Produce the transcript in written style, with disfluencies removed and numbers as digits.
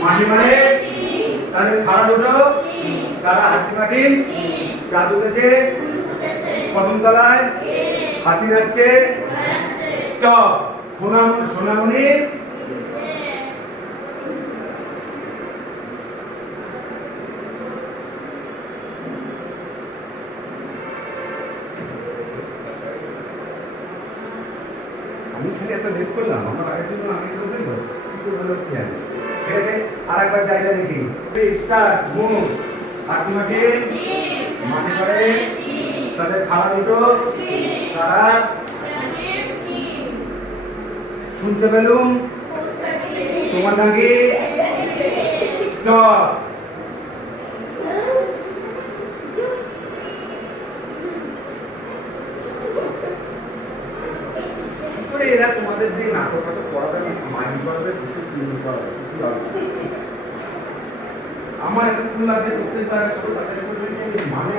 মাটি মানে তাদের খাড়া দুটো তারা হাতি মাটি চাঁদ উঠেছে প্রথম তলায় হাতি নাচছে স্টপ সোনামণি আমি খালি একটা লেট করলাম আমার আগের জন্য আমি তো বলি তো কি বললো কি জানি ঠিক আছে আরেকবার জায়গা দেখি স্টার্ট মুভ হাতি মাটি মাটি করে তাদের খাওয়া দুটো তারা শুনতে পেলুম তোমার নাকি স্টপ এরা তোমাদের যে নাটক পড়াবে মাইন্ড করাবে কিছু আমার এত লাগে প্রত্যেকবার মানে